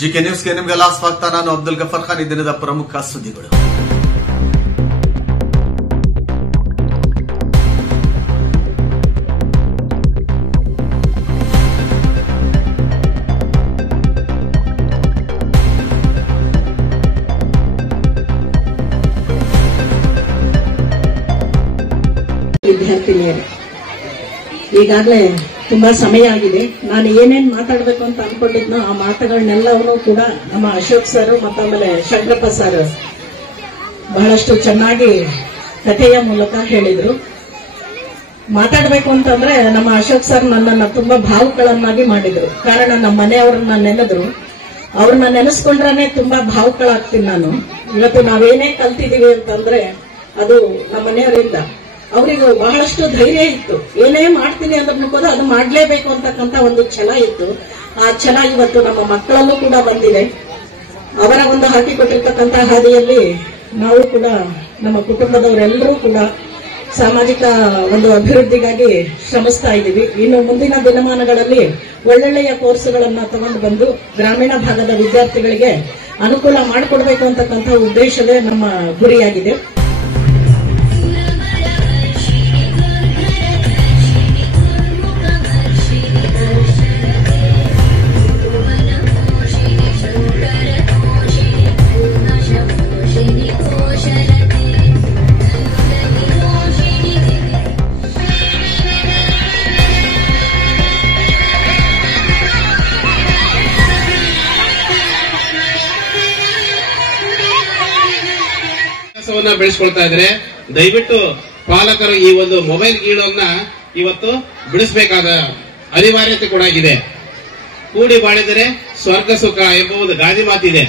GK ನ್ಯೂಸ್ಗೆ ನಿಮಗೆಲ್ಲ ಸ್ವಾಗತ. ನಾನು ಅಬ್ದುಲ್ ಗಫರ್ ಖಾನ್. ಈ ದಿನದ ಪ್ರಮುಖ ಸುದ್ದಿಗಳು. ವಿದ್ಯಾರ್ಥಿನಿಯರು, ಈಗಾಗಲೇ ತುಂಬಾ ಸಮಯ ಆಗಿದೆ. ನಾನು ಏನೇನ್ ಮಾತಾಡಬೇಕು ಅಂತ ಅನ್ಕೊಂಡಿದ್ನೋ ಆ ಮಾತುಗಳನ್ನೆಲ್ಲವನ್ನೂ ಕೂಡ ನಮ್ಮ ಅಶೋಕ್ ಸರ್ ಮತ್ತಾಮೇಲೆ ಶಂಕರಪ್ಪ ಸರ್ ಬಹಳಷ್ಟು ಚೆನ್ನಾಗಿ ಕಥೆಯ ಮೂಲಕ ಹೇಳಿದ್ರು. ಮಾತಾಡಬೇಕು ಅಂತಂದ್ರೆ ನಮ್ಮ ಅಶೋಕ್ ಸರ್ ನನ್ನನ್ನ ತುಂಬಾ ಭಾವುಕಳನ್ನಾಗಿ ಮಾಡಿದ್ರು. ಕಾರಣ ನಮ್ಮ ಮನೆಯವ್ರನ್ನ ನೆನೆದ್ರು. ಅವ್ರನ್ನ ನೆನೆಸ್ಕೊಂಡ್ರೆ ತುಂಬಾ ಭಾವುಕಳಾಗ್ತೀನಿ ನಾನು. ಇವತ್ತು ನಾವೇನೇ ಕಲ್ತಿದೀವಿ ಅಂತಂದ್ರೆ ಅದು ನಮ್ಮ ಮನೆಯವರಿಂದ. ಅವರಿಗೂ ಬಹಳಷ್ಟು ಧೈರ್ಯ ಇತ್ತು. ಏನೇ ಮಾಡ್ತೀನಿ ಅಂದ್ರೂ ಕೂಡ ಅದು ಮಾಡ್ಲೇಬೇಕು ಅಂತಕ್ಕಂಥ ಒಂದು ಛಲ ಇತ್ತು. ಆ ಛಲ ಇವತ್ತು ನಮ್ಮ ಮಕ್ಕಳಲ್ಲೂ ಕೂಡ ಬಂದಿದೆ. ಅವರ ಒಂದು ಹಾಕಿಕೊಟ್ಟಿರ್ತಕ್ಕಂಥ ಹಾದಿಯಲ್ಲಿ ನಾವು ಕೂಡ ನಮ್ಮ ಕುಟುಂಬದವರೆಲ್ಲರೂ ಕೂಡ ಸಾಮಾಜಿಕ ಒಂದು ಅಭಿವೃದ್ಧಿಗಾಗಿ ಶ್ರಮಿಸ್ತಾ ಇದ್ದೀವಿ. ಇನ್ನು ಮುಂದಿನ ದಿನಮಾನಗಳಲ್ಲಿ ಒಳ್ಳೊಳ್ಳೆಯ ಕೋರ್ಸ್ಗಳನ್ನ ತಗೊಂಡು ಬಂದು ಗ್ರಾಮೀಣ ಭಾಗದ ವಿದ್ಯಾರ್ಥಿಗಳಿಗೆ ಅನುಕೂಲ ಮಾಡಿಕೊಡ್ಬೇಕು ಅಂತಕ್ಕಂಥ ಉದ್ದೇಶವೇ ನಮ್ಮ ಗುರಿಯಾಗಿದೆ. ಬೆಳೆಸ್ಕೊಳ್ತಾ ಇದ್ರೆ ದಯವಿಟ್ಟು ಪಾಲಕರು ಈ ಒಂದು ಮೊಬೈಲ್ ಗೀಳನ್ನ ಇವತ್ತು ಬಿಡಿಸಬೇಕಾದ ಅನಿವಾರ್ಯತೆ ಕೂಡ ಆಗಿದೆ. ಕೂಡಿ ಬಾಳಿದರೆ ಸ್ವರ್ಗ ಸುಖ ಎಂಬ ಒಂದು ಗಾದಿ ಮಾತಿದೆ.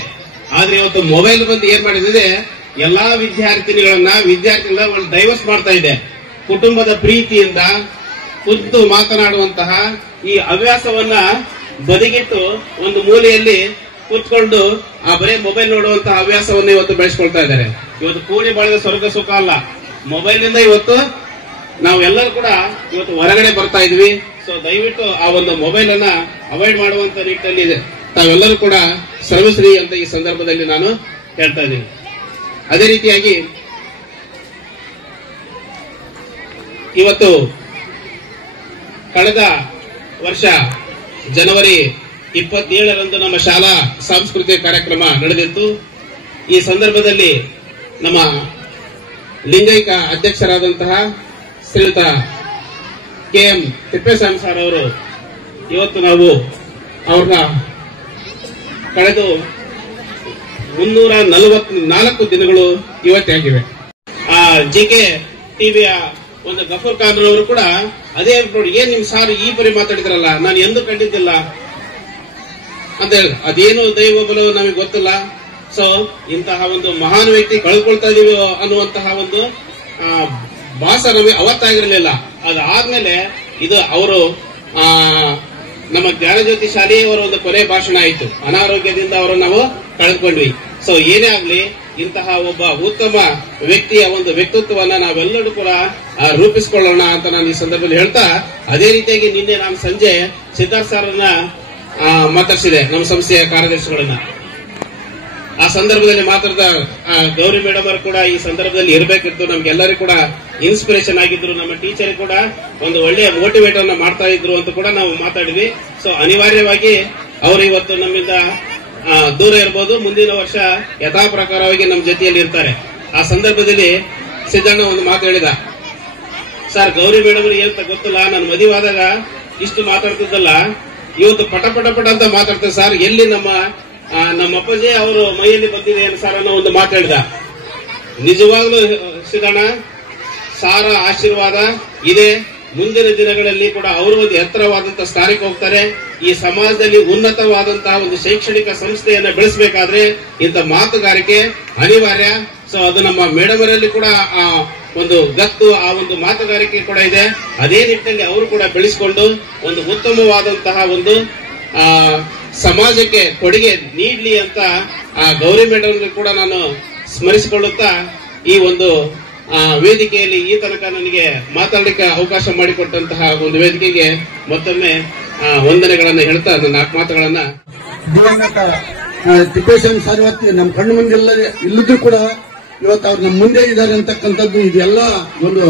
ಆದ್ರೆ ಇವತ್ತು ಮೊಬೈಲ್ ಬಂದು ಏನ್ ಮಾಡಿದೆ, ಎಲ್ಲಾ ವಿದ್ಯಾರ್ಥಿಗಳನ್ನ ಒಂದು ಡೈವರ್ಸ್ ಮಾಡ್ತಾ ಇದೆ. ಕುಟುಂಬದ ಪ್ರೀತಿಯಿಂದ ಖುದ್ದು ಮಾತನಾಡುವಂತಹ ಈ ಹವ್ಯಾಸವನ್ನ ಬದಿಗಿಟ್ಟು ಒಂದು ಮೂಲೆಯಲ್ಲಿ ಕೂತ್ಕೊಂಡು ಆ ಬರೀ ಮೊಬೈಲ್ ನೋಡುವಂತಹ ಹವ್ಯಾಸವನ್ನು ಇವತ್ತು ಬೆಳೆಸ್ಕೊಳ್ತಾ ಇದ್ದಾರೆ. ಇವತ್ತು ಕೂಡಿ ಬಾಳಿದ ಸ್ವರ್ಗ ಸುಖ ಅಲ್ಲ, ಮೊಬೈಲ್ ನಿಂದ ಇವತ್ತು ನಾವೆಲ್ಲರೂ ಕೂಡ ಇವತ್ತು ಹೊರಗಡೆ ಬರ್ತಾ ಇದ್ವಿ. ಸೊ ದಯವಿಟ್ಟು ಆ ಒಂದು ಮೊಬೈಲ್ ಅನ್ನ ಅವಾಯ್ಡ್ ಮಾಡುವಂತ ನಿಟ್ಟಿನಲ್ಲಿ ತಾವೆಲ್ಲರೂ ಕೂಡ ಶ್ರಮಿಸ್ರಿ ಅಂತ ಈ ಸಂದರ್ಭದಲ್ಲಿ ನಾನು ಹೇಳ್ತಾ ಇದ್ದೀನಿ. ಅದೇ ರೀತಿಯಾಗಿ ಇವತ್ತು ಕಳೆದ ವರ್ಷ ಜನವರಿ 27ರಂದು ನಮ್ಮ ಶಾಲಾ ಸಾಂಸ್ಕೃತಿಕ ಕಾರ್ಯಕ್ರಮ ನಡೆದಿತ್ತು. ಈ ಸಂದರ್ಭದಲ್ಲಿ ನಮ್ಮ ಲಿಂಗೈಕ ಅಧ್ಯಕ್ಷರಾದಂತಹ ಶ್ರೀಯುತ KM ತಿಪ್ಪೇಸ್ವಾಮಿ ಸರ್ ಅವರು ಇವತ್ತು ನಾವು ಅವ್ರನ್ನ ಕಳೆದು 344 ದಿನಗಳು ಇವತ್ತಾಗಿವೆ. ಆ ಜಿಕೆ ಟಿವಿಯ ಒಂದು ಗಫೂರ್ ಖಾನ್ ಅವರು ಕೂಡ ಅದೇ ನೋಡಿ, ಏನ್ ನಿಮ್ ಸಾರ್ ಈ ಪರಿ ಮಾತಾಡಿದ್ರಲ್ಲ, ನಾನು ಎಂದೂ ಕಂಡಿದ್ದಿಲ್ಲ ಅಂತ ಹೇಳಿ. ಅದೇನು ದೈವ ಬಲವೋ ನಮಗೆ ಗೊತ್ತಿಲ್ಲ. ಸೊ ಇಂತಹ ಒಂದು ಮಹಾನ್ ವ್ಯಕ್ತಿ ಕಳ್ಕೊಳ್ತಾ ಇದೀವಿ ಅನ್ನುವಂತಹ ಒಂದು ಭಾಸ ನಮಗೆ ಅವತ್ತಾಗಿರ್ಲಿಲ್ಲ. ಅದಾದ್ಮೇಲೆ ಇದು ಅವರು ನಮ್ಮ ಜ್ಞಾನಜ್ಯೋತಿ ಶಾಲೆಯವರ ಒಂದು ಕೊನೆ ಭಾಷಣ ಆಯಿತು. ಅನಾರೋಗ್ಯದಿಂದ ಅವರು ನಾವು ಕಳೆದುಕೊಂಡ್ವಿ. ಸೊ ಏನೇ ಆಗ್ಲಿ, ಇಂತಹ ಒಬ್ಬ ಉತ್ತಮ ವ್ಯಕ್ತಿಯ ಒಂದು ವ್ಯಕ್ತಿತ್ವವನ್ನ ನಾವೆಲ್ಲರೂ ಕೂಡ ರೂಪಿಸಿಕೊಳ್ಳೋಣ ಅಂತ ನಾನು ಈ ಸಂದರ್ಭದಲ್ಲಿ ಹೇಳ್ತಾ, ಅದೇ ರೀತಿಯಾಗಿ ನಿನ್ನೆ ನಾನು ಸಂಜೆ ಸಿದ್ಧಾರ್ಥ ಸರ್ನ ಮಾತಾಡಿಸಿದೆ, ನಮ್ಮ ಸಂಸ್ಥೆಯ ಕಾರ್ಯದರ್ಶಿಗಳನ್ನ. ಆ ಸಂದರ್ಭದಲ್ಲಿ ಮಾತಾಡಿದ ಗೌರಿ ಮೇಡಮ್ ಅವರು ಕೂಡ ಈ ಸಂದರ್ಭದಲ್ಲಿ ಇರಬೇಕಿತ್ತು. ನಮ್ಗೆಲ್ಲರಿಗೂ ಕೂಡ ಇನ್ಸ್ಪಿರೇಷನ್ ಆಗಿದ್ರು. ನಮ್ಮ ಟೀಚರ್ ಕೂಡ ಒಂದು ಒಳ್ಳೆಯ ಮೋಟಿವೇಟ್ ಅನ್ನ ಮಾಡ್ತಾ ಇದ್ರು ಅಂತ ಕೂಡ ನಾವು ಮಾತಾಡಿದ್ವಿ. ಸೊ ಅನಿವಾರ್ಯವಾಗಿ ಅವರು ಇವತ್ತು ನಮ್ಮಿಂದ ದೂರ ಇರಬಹುದು. ಮುಂದಿನ ವರ್ಷ ಯಥಾ ಪ್ರಕಾರವಾಗಿ ನಮ್ಮ ಜೊತೆಯಲ್ಲಿ ಇರ್ತಾರೆ. ಆ ಸಂದರ್ಭದಲ್ಲಿ ಸಿದ್ದಣ್ಣ ಒಂದು ಮಾತು ಹೇಳಿದ, ಸರ್ ಗೌರಿ ಮೇಡಮ್ ಏನ್ ಗೊತ್ತಿಲ್ಲ, ನಾನು ಮದುವಾದಾಗ ಇಷ್ಟು ಮಾತಾಡ್ತಿದ್ದಲ್ಲ, ಇವತ್ತು ಪಟ ಪಟ ಪಟ ಅಂತ ಮಾತಾಡ್ತಾರೆ ಸರ್. ಎಲ್ಲಿ ನಮ್ಮ ಅಪ್ಪಾಜಿ ಅವರು ಮೈಯಲ್ಲಿ ಬಂದಿದೆ ಸರ್ ಅನ್ನೋ ಒಂದು ಮಾತಾಡಿದ. ನಿಜವಾಗ್ಲೂ ಸಿದ್ದಣ್ಣ ಸಾರ ಆಶೀರ್ವಾದ ಇದೆ. ಮುಂದಿನ ದಿನಗಳಲ್ಲಿ ಕೂಡ ಅವರು ಒಂದು ಎತ್ತರವಾದಂತಹ ಸ್ಥಾನಕ್ಕೆ ಹೋಗ್ತಾರೆ. ಈ ಸಮಾಜದಲ್ಲಿ ಉನ್ನತವಾದಂತಹ ಒಂದು ಶೈಕ್ಷಣಿಕ ಸಂಸ್ಥೆಯನ್ನ ಬೆಳೆಸಬೇಕಾದ್ರೆ ಇಂಥ ಮಾತುಗಾರಿಕೆ ಅನಿವಾರ್ಯ. ಸೊ ಅದು ನಮ್ಮ ಮೇಡಮರಲ್ಲಿ ಕೂಡ ಆ ಒಂದು ಗತ್ತು, ಆ ಒಂದು ಮಾತುಗಾರಿಕೆ ಕೂಡ ಇದೆ. ಅದೇ ನಿಟ್ಟಿನಲ್ಲಿ ಅವರು ಕೂಡ ಬೆಳೆಸಿಕೊಂಡು ಒಂದು ಉತ್ತಮವಾದಂತಹ ಒಂದು ಸಮಾಜಕ್ಕೆ ಕೊಡುಗೆ ನೀಡಲಿ ಅಂತ ಗೌರಿ ಮೇಡಮ್ ಕೂಡ ನಾನು ಸ್ಮರಿಸಿಕೊಳ್ಳುತ್ತಾ ಈ ಒಂದು ವೇದಿಕೆಯಲ್ಲಿ ಈ ತನಕ ನನಗೆ ಮಾತಾಡಲಿಕ್ಕೆ ಅವಕಾಶ ಮಾಡಿಕೊಟ್ಟಂತಹ ಒಂದು ವೇದಿಕೆಗೆ ಮತ್ತೊಮ್ಮೆ ವಂದನೆಗಳನ್ನು ಹೇಳ್ತಾ ನನ್ನ 4 ಮಾತುಗಳನ್ನ ತಿಪ್ಪೇಸ್ವಾಮಿ ಸರ್ ಇವತ್ತು ನಮ್ಮ ಕಣ್ಣು ಮುಂದೆ ಇಲ್ಲದ್ರೂ ಕೂಡ ಇವತ್ತು ಅವ್ರು ನಮ್ಮ ಮುಂದೆ ಇದ್ದಾರೆ ಅಂತಕ್ಕಂಥದ್ದು ಇದೆಲ್ಲ ಒಂದು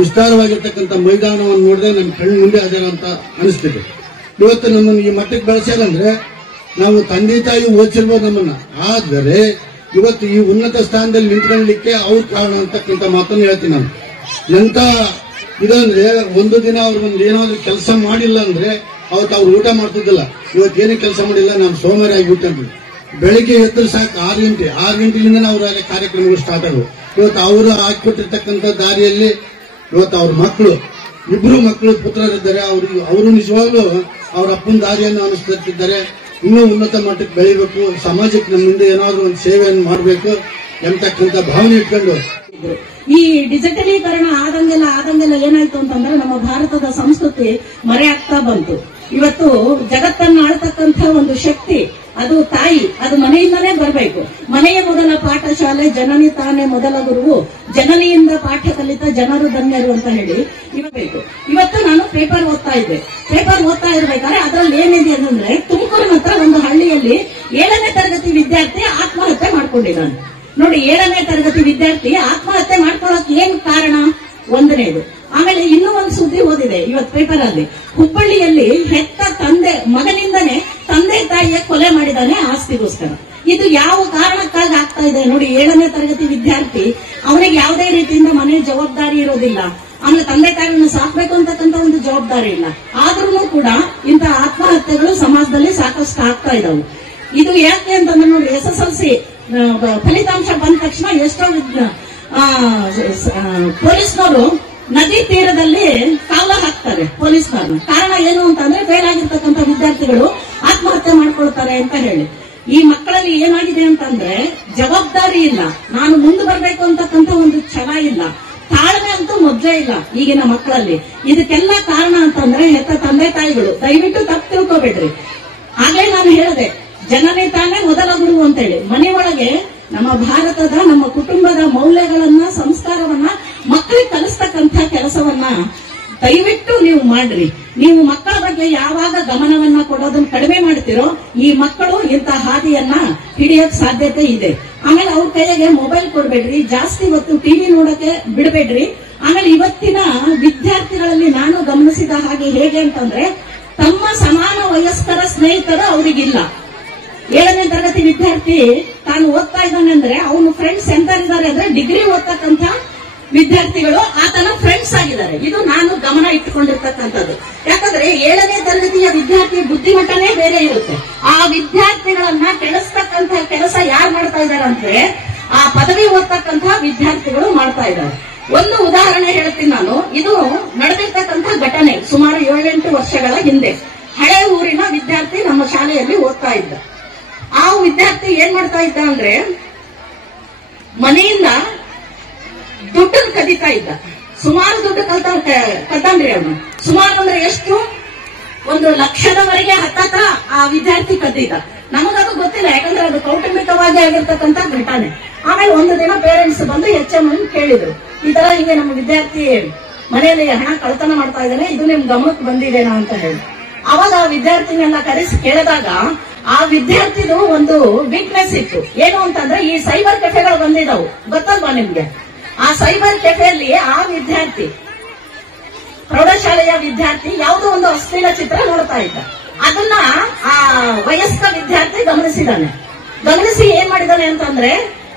ವಿಸ್ತಾರವಾಗಿರ್ತಕ್ಕಂಥ ಮೈದಾನವನ್ನು ನೋಡಿದ್ರೆ ನಮ್ಮ ಕಣ್ಣು ಮುಂದೆ ಅದೇನೋ ಅಂತ ಅನಿಸ್ತಿದೆ. ಇವತ್ತು ನಮ್ಮನ್ನು ಈ ಮಟ್ಟಕ್ಕೆ ಬೆಳೆಸ್ಯಾರಂದ್ರೆ ನಾವು ತಂದೆ ತಾಯಿ ಓದಿಸಿರ್ಬೋದು ನಮ್ಮನ್ನ, ಆದರೆ ಇವತ್ತು ಈ ಉನ್ನತ ಸ್ಥಾನದಲ್ಲಿ ನಿಂತ್ಕೊಳ್ಳಲಿಕ್ಕೆ ಅವ್ರ ಕಾರಣ ಅಂತಕ್ಕಂಥ ಮಾತನ್ನು ಹೇಳ್ತೀನಿ ನಾನು. ಎಂತ ಇದಂದ್ರೆ ಒಂದು ದಿನ ಅವ್ರು ಒಂದು ಏನಾದ್ರು ಕೆಲಸ ಮಾಡಿಲ್ಲ ಅಂದ್ರೆ ಅವತ್ತು ಅವ್ರು ಊಟ ಮಾಡ್ತಿದ್ದಿಲ್ಲ. ಇವತ್ತು ಏನೇ ಕೆಲಸ ಮಾಡಿಲ್ಲ, ನಾನು ಸೋಮವಾರ ಆಗಿ ಊಟ ಮಾಡಿ ಬೆಳಿಗ್ಗೆ ಎದ್ದು ಸಾಕು 6 ಗಂಟೆಯಿಂದ ಅವ್ರ ಕಾರ್ಯಕ್ರಮಗಳು ಸ್ಟಾರ್ಟ್ ಆದವು. ಇವತ್ತು ಅವರು ಹಾಕಿಕೊಟ್ಟಿರ್ತಕ್ಕಂಥ ದಾರಿಯಲ್ಲಿ ಇವತ್ತು ಅವ್ರ ಮಕ್ಕಳು ಇಬ್ರು ಮಕ್ಕಳು ಪುತ್ರರಿದ್ದಾರೆ. ಅವರು ನಿಜವಾಗ್ಲೂ ಅವ್ರ ಅಪ್ಪನ ದಾರಿಯನ್ನು ಅನುಸರಿಸುತ್ತಿದ್ದಾರೆ. ಇನ್ನೂ ಉನ್ನತ ಮಟ್ಟಕ್ಕೆ ಬೆಳಿಬೇಕು, ಸಮಾಜಕ್ಕೆ ನಮ್ಮಿಂದ ಏನಾದ್ರು ಒಂದು ಸೇವೆಯನ್ನು ಮಾಡಬೇಕು ಎಂತಕ್ಕಂಥ ಭಾವನೆ ಇಟ್ಕೊಂಡು ಈ ಡಿಜಿಟಲೀಕರಣ ಆದಂಗೆಲ್ಲ ಏನಾಯ್ತು ಅಂತಂದ್ರೆ ನಮ್ಮ ಭಾರತದ ಸಂಸ್ಕೃತಿ ಮರೆಯಾಗ್ತಾ ಬಂತು. ಇವತ್ತು ಜಗತ್ತನ್ನು ಆಳ್ತಕ್ಕಂಥ ಒಂದು ಶಕ್ತಿ ಅದು ತಾಯಿ, ಅದು ಮನೆಯಿಂದನೇ ಬರಬೇಕು. ಮನೆಯ ಮೊದಲ ಪಾಠಶಾಲೆ, ಜನನಿ ತಾನೇ ಮೊದಲ ಗುರುವು, ಜನನಿಯಿಂದ ಪಾಠ ಕಲಿತ ಜನರು ಧನ್ಯರು ಅಂತ ಹೇಳಿ ಇರಬೇಕು. ಇವತ್ತು ನಾನು ಪೇಪರ್ ಓದ್ತಾ ಇರ್ಬೇಕಾದ್ರೆ ಅದರಲ್ಲಿ ಏನಿದೆ ಅಂತಂದ್ರೆ ತುಮಕೂರಿನ ಹತ್ರ ಒಂದು ಹಳ್ಳಿಯಲ್ಲಿ 7ನೇ ತರಗತಿ ವಿದ್ಯಾರ್ಥಿ ಆತ್ಮಹತ್ಯೆ ಮಾಡ್ಕೊಂಡಿದ್ದಾನೆ. ನೋಡಿ, 7ನೇ ತರಗತಿ ವಿದ್ಯಾರ್ಥಿ ಆತ್ಮಹತ್ಯೆ ಮಾಡ್ಕೊಳ್ಳೋಕೆ ಏನ್ ಕಾರಣ? ಒಂದನೇದು. ಆಮೇಲೆ ಇನ್ನೂ ಒಂದು ಸುದ್ದಿ ಓದಿದೆ ಇವತ್ತು ಪೇಪರ್ ಅಲ್ಲಿ, ಹುಬ್ಬಳ್ಳಿಯಲ್ಲಿ ಹೆತ್ತ ಮಗನಿಂದನೇ ತಂದೆ ತಾಯಿಯ ಕೊಲೆ ಮಾಡಿದಾನೆ ಆಸ್ತಿಗೋಸ್ಕರ. ಇದು ಯಾವ ಕಾರಣಕ್ಕಾಗಿ ಆಗ್ತಾ ಇದೆ ನೋಡಿ. 7ನೇ ತರಗತಿ ವಿದ್ಯಾರ್ಥಿ, ಅವನಿಗೆ ಯಾವುದೇ ರೀತಿಯಿಂದ ಮನೆ ಜವಾಬ್ದಾರಿ ಇರೋದಿಲ್ಲ, ಆಮೇಲೆ ತಂದೆ ತಾಯಿಯನ್ನು ಸಾಕ್ಬೇಕು ಅಂತಕ್ಕಂಥ ಒಂದು ಜವಾಬ್ದಾರಿ ಇಲ್ಲ. ಆದ್ರೂ ಕೂಡ ಇಂತಹ ಆತ್ಮಹತ್ಯೆಗಳು ಸಮಾಜದಲ್ಲಿ ಸಾಕಷ್ಟು ಆಗ್ತಾ ಇದಾವೆ. ಇದು ಯಾಕೆ ಅಂತಂದ್ರೆ ನೋಡಿ, SSLC ಫಲಿತಾಂಶ ಬಂದ ತಕ್ಷಣ ಎಷ್ಟೋ ಪೊಲೀಸ್ನವರು ನದಿ ತೀರದಲ್ಲಿ ಕಾಲ ಹಾಕ್ತಾರೆ ಪೊಲೀಸ್ನವ್ರನ್ನ. ಕಾರಣ ಏನು ಅಂತಂದ್ರೆ ಫೇಲ್ ಆಗಿರ್ತಕ್ಕಂಥ ವಿದ್ಯಾರ್ಥಿಗಳು ಆತ್ಮಹತ್ಯೆ ಮಾಡ್ಕೊಳ್ತಾರೆ ಅಂತ ಹೇಳಿ. ಈ ಮಕ್ಕಳಲ್ಲಿ ಏನಾಗಿದೆ ಅಂತಂದ್ರೆ ಜವಾಬ್ದಾರಿ ಇಲ್ಲ, ನಾನು ಮುಂದೆ ಬರ್ಬೇಕು ಅಂತಕ್ಕಂಥ ಒಂದು ಛಲ ಇಲ್ಲ, ತಾಳ್ಮೆ ಅಂತೂ ಮೊದಲೇ ಇಲ್ಲ ಈಗಿನ ಮಕ್ಕಳಲ್ಲಿ. ಇದಕ್ಕೆಲ್ಲ ಕಾರಣ ಅಂತಂದ್ರೆ ಹೆತ್ತ ತಂದೆ ತಾಯಿಗಳು. ದಯವಿಟ್ಟು ತಪ್ಪು ತಿಳ್ಕೊಬೇಡ್ರಿ. ಆಗ್ಲೇ ನಾನು ಹೇಳಿದೆ, ಜನನೇ ತಾನೇ ಮೊದಲ ಗುರು ಅಂತ ಹೇಳಿ. ಮನೆಯೊಳಗೆ ನಮ್ಮ ಭಾರತದ, ನಮ್ಮ ಕುಟುಂಬದ ಮೌಲ್ಯಗಳನ್ನ, ಸಂಸ್ಕಾರವನ್ನ ಮಕ್ಕಳಿಗೆ ಕಲಿಸ್ತಕ್ಕಂಥ ಕೆಲಸವನ್ನ ದಯವಿಟ್ಟು ನೀವು ಮಾಡ್ರಿ. ನೀವು ಮಕ್ಕಳ ಬಗ್ಗೆ ಯಾವಾಗ ಗಮನವನ್ನ ಕೊಡೋದನ್ನ ಕಡಿಮೆ ಮಾಡ್ತಿರೋ, ಈ ಮಕ್ಕಳು ಇಂಥ ಹಾದಿಯನ್ನ ಹಿಡಿಯೋಕ್ ಸಾಧ್ಯತೆ ಇದೆ. ಆಮೇಲೆ ಅವ್ರ ಕೈಗೆ ಮೊಬೈಲ್ ಕೊಡ್ಬೇಡ್ರಿ, ಜಾಸ್ತಿ ಹೊತ್ತು ಟಿವಿ ನೋಡಕ್ಕೆ ಬಿಡಬೇಡ್ರಿ. ಆಮೇಲೆ ಇವತ್ತಿನ ವಿದ್ಯಾರ್ಥಿಗಳಲ್ಲಿ ನಾನು ಗಮನಿಸಿದ ಹಾಗೆ ಹೇಗೆ ಅಂತಂದ್ರೆ, ತಮ್ಮ ಸಮಾನ ವಯಸ್ಕರ ಸ್ನೇಹಿತರು ಅವರಿಗಿಲ್ಲ. 7ನೇ ತರಗತಿ ವಿದ್ಯಾರ್ಥಿ ತಾನು ಓದ್ತಾ ಇದ್ದಾನೆ ಅಂದ್ರೆ ಅವನು ಫ್ರೆಂಡ್ಸ್ ಎಂತರಿದ್ದಾರೆ ಅಂದ್ರೆ ಡಿಗ್ರಿ ಓದ್ತಕ್ಕಂಥ ವಿದ್ಯಾರ್ಥಿಗಳು ಆತನ ಫ್ರೆಂಡ್ಸ್ ಆಗಿದ್ದಾರೆ. ಇದು ನಾನು ಗಮನ ಇಟ್ಟುಕೊಂಡಿರ್ತಕ್ಕಂಥದ್ದು. ಯಾಕಂದ್ರೆ 7ನೇ ತರಗತಿಯ ವಿದ್ಯಾರ್ಥಿ ಬುದ್ಧಿಮಟ್ಟನೇ ಬೇರೆ ಇರುತ್ತೆ. ಆ ವಿದ್ಯಾರ್ಥಿಗಳನ್ನ ಕೆಡಿಸ್ತಕ್ಕಂಥ ಕೆಲಸ ಯಾರು ಮಾಡ್ತಾ ಇದ್ದಾರೆ ಅಂದ್ರೆ ಆ ಪದವಿ ಓದ್ತಕ್ಕಂಥ ವಿದ್ಯಾರ್ಥಿಗಳು ಮಾಡ್ತಾ ಇದ್ದಾರೆ. ಒಂದು ಉದಾಹರಣೆ ಹೇಳ್ತೀನಿ ನಾನು. ಇದು ನಡೆದಿರ್ತಕ್ಕಂಥ ಘಟನೆ ಸುಮಾರು 7-8 ವರ್ಷಗಳ ಹಿಂದೆ. ಹಳೆ ಊರಿನ ವಿದ್ಯಾರ್ಥಿ ನಮ್ಮ ಶಾಲೆಯಲ್ಲಿ ಓದ್ತಾ ಇದ್ದ. ಆ ವಿದ್ಯಾರ್ಥಿ ಏನ್ ಮಾಡ್ತಾ ಇದ್ದ ಅಂದ್ರೆ ಮನೆಯಿಂದ ದುಡ್ಡನ್ನು ಕದೀತಾ ಇದ್ದ. ಸುಮಾರು ದುಡ್ಡು ಕದ್ದಾನ್ರಿ ಅವನು. ಸುಮಾರು ಅಂದ್ರೆ ಎಷ್ಟು, 1 ಲಕ್ಷದವರೆಗೆ ಹತ್ತತ್ರ ಆ ವಿದ್ಯಾರ್ಥಿ ಕದ್ದಿದ್ದ. ನಮಗದು ಗೊತ್ತಿಲ್ಲ, ಯಾಕಂದ್ರೆ ಅದು ಕೌಟುಂಬಿಕವಾಗಿ ಆಗಿರ್ತಕ್ಕಂಥ ಘಟನೆ. ಆಮೇಲೆ ಒಂದು ದಿನ ಪೇರೆಂಟ್ಸ್ ಬಂದು HM ಕೇಳಿದ್ರು, ಈ ತರ ಹೀಗೆ ನಮ್ಮ ವಿದ್ಯಾರ್ಥಿ ಮನೆಯಲ್ಲಿ ಹಣ ಕಳ್ಳತನ ಮಾಡ್ತಾ ಇದ್ದಾನೆ, ಇದು ನಿಮ್ ಗಮನಕ್ಕೆ ಬಂದಿದೇನಾ ಅಂತ ಹೇಳಿ. ಅವಾಗ ಆ ವಿದ್ಯಾರ್ಥಿನೆಲ್ಲ ಕರೆಸಿ ಕೇಳಿದಾಗ ಆ ವಿದ್ಯಾರ್ಥಿದು ಒಂದು ವೀಕ್ನೆಸ್ ಇತ್ತು. ಏನು ಅಂತಂದ್ರೆ ಈ ಸೈಬರ್ ಕೆಫೆಗಳು ಬಂದಿದ್ದವು, ಗೊತ್ತಲ್ವಾ ನಿಮ್ಗೆ? ಆ ಸೈಬರ್ ಕೆಫೆಯಲ್ಲಿ ಆ ವಿದ್ಯಾರ್ಥಿ, ಪ್ರೌಢಶಾಲೆಯ ವಿದ್ಯಾರ್ಥಿ, ಯಾವುದೋ ಒಂದು ಅಶ್ಲೀಲ ಚಿತ್ರ ನೋಡ್ತಾ ಇದ್ದ. ಅದನ್ನ ಆ ವಯಸ್ಕ ವಿದ್ಯಾರ್ಥಿ ಗಮನಿಸಿದಾನೆ. ಗಮನಿಸಿ ಏನ್ ಮಾಡಿದಾನೆ ಅಂತಂದ್ರೆ,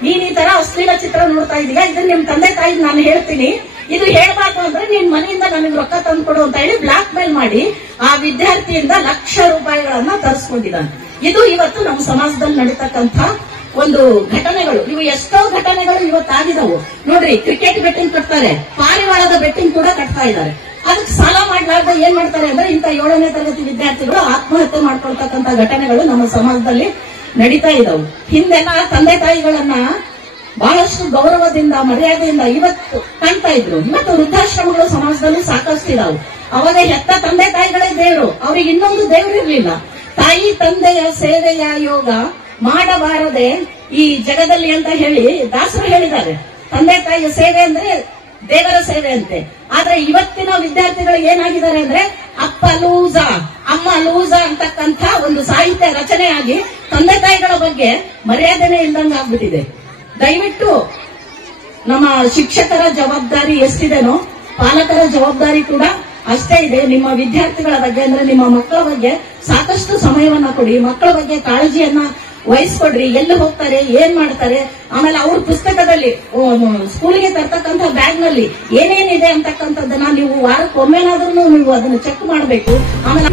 ನೀನ್ ಈ ತರ ಅಶ್ಲೀಲ ಚಿತ್ರ ನೋಡ್ತಾ ಇದೀಯ, ಇದನ್ನ ನಿಮ್ ತಂದೆ ತಾಯಿ ನಾನು ಹೇಳ್ತೀನಿ, ಇದು ಹೇಳ್ಬಾರ್ದು ಅಂದ್ರೆ ನಿನ್ ಮನೆಯಿಂದ ನನಗೆ ರೊಕ್ಕ ತಂದು ಕೊಡು ಅಂತ ಹೇಳಿ ಬ್ಲಾಕ್ ಮೇಲ್ ಮಾಡಿ ಆ ವಿದ್ಯಾರ್ಥಿಯಿಂದ ಲಕ್ಷ ರೂಪಾಯಿಗಳನ್ನ ತರಿಸ್ಕೊಂಡಿದ್ದಾನೆ. ಇದು ಇವತ್ತು ನಮ್ಮ ಸಮಾಜದಲ್ಲಿ ನಡೀತಕ್ಕಂಥ ಒಂದು ಘಟನೆಗಳು. ಇವು ಎಷ್ಟೋ ಘಟನೆಗಳು ಇವತ್ತಾಗಿದವು ನೋಡ್ರಿ. ಕ್ರಿಕೆಟ್ ಬೆಟ್ಟಿಂಗ್ ಕಟ್ತಾರೆ, ಪಾರಿವಾಳದ ಬೆಟ್ಟಿಂಗ್ ಕೂಡ ಕಟ್ತಾ ಇದ್ದಾರೆ. ಅದಕ್ಕೆ ಸಾಲ ಮಾಡ್ಲಾರ್ದ ಏನ್ ಮಾಡ್ತಾರೆ ಅಂದ್ರೆ ಇಂಥ 7ನೇ ತರಗತಿ ವಿದ್ಯಾರ್ಥಿಗಳು ಆತ್ಮಹತ್ಯೆ ಮಾಡ್ಕೊಳ್ತಕ್ಕಂಥ ಘಟನೆಗಳು ನಮ್ಮ ಸಮಾಜದಲ್ಲಿ ನಡೀತಾ ಇದಾವೆ. ಹಿಂದೆಲ್ಲ ತಂದೆ ತಾಯಿಗಳನ್ನ ಬಹಳಷ್ಟು ಗೌರವದಿಂದ, ಮರ್ಯಾದೆಯಿಂದ ಇವತ್ತು ಕಾಣ್ತಾ ಇದ್ರು. ಇವತ್ತು ವೃದ್ಧಾಶ್ರಮಗಳು ಸಮಾಜದಲ್ಲಿ ಸಾಕಷ್ಟು ಇದಾವೆ. ಅವಾಗ ಹೆತ್ತ ತಂದೆ ತಾಯಿಗಳೇ ದೇವರು, ಅವ್ರಿಗೆ ಇನ್ನೊಂದು ದೇವರು ಇರ್ಲಿಲ್ಲ. ತಾಯಿ ತಂದೆಯ ಸೇವೆಯ ಯೋಗ ಮಾಡಬಾರದೆ ಈ ಜಗದಲ್ಲಿ ಅಂತ ಹೇಳಿ ದಾಸರು ಹೇಳಿದ್ದಾರೆ. ತಂದೆ ತಾಯಿಯ ಸೇವೆ ಅಂದ್ರೆ ದೇವರ ಸೇವೆ ಅಂತೆ. ಆದ್ರೆ ಇವತ್ತಿನ ವಿದ್ಯಾರ್ಥಿಗಳು ಏನಾಗಿದ್ದಾರೆ ಅಂದ್ರೆ ಅಪ್ಪ ಲೂಸ ಅಮ್ಮ ಲೂಸ ಅಂತಕ್ಕಂಥ ಒಂದು ಸಾಹಿತ್ಯ ರಚನೆಯಾಗಿ ತಂದೆ ತಾಯಿಗಳ ಬಗ್ಗೆ ಮರ್ಯಾದೆನೇ ಇಲ್ದಂಗ ಆಗ್ಬಿಟ್ಟಿದೆ. ದಯವಿಟ್ಟು ನಮ್ಮ ಶಿಕ್ಷಕರ ಜವಾಬ್ದಾರಿ ಎಷ್ಟಿದೆನೋ ಪಾಲಕರ ಜವಾಬ್ದಾರಿ ಕೂಡ ಅಷ್ಟೇ ಇದೆ. ನಿಮ್ಮ ವಿದ್ಯಾರ್ಥಿಗಳ ಬಗ್ಗೆ ಅಂದ್ರೆ ನಿಮ್ಮ ಮಕ್ಕಳ ಬಗ್ಗೆ ಸಾಕಷ್ಟು ಸಮಯವನ್ನ ಕೊಡಿ, ಮಕ್ಕಳ ಬಗ್ಗೆ ಕಾಳಜಿಯನ್ನ ವಹಿಸ್ಕೊಡ್ರಿ. ಎಲ್ಲಿ ಹೋಗ್ತಾರೆ, ಏನ್ ಮಾಡ್ತಾರೆ, ಆಮೇಲೆ ಅವ್ರ ಪುಸ್ತಕದಲ್ಲಿ ಸ್ಕೂಲ್ಗೆ ತರ್ತಕ್ಕಂಥ ಬ್ಯಾಗ್ ನಲ್ಲಿ ಏನೇನಿದೆ ಅಂತಕ್ಕಂಥದ್ದನ್ನ ನೀವು ವಾರಕ್ಕೊಮ್ಮೆನಾದ್ರೂ ನೀವು ಅದನ್ನ ಚೆಕ್ ಮಾಡಬೇಕು. ಆಮೇಲೆ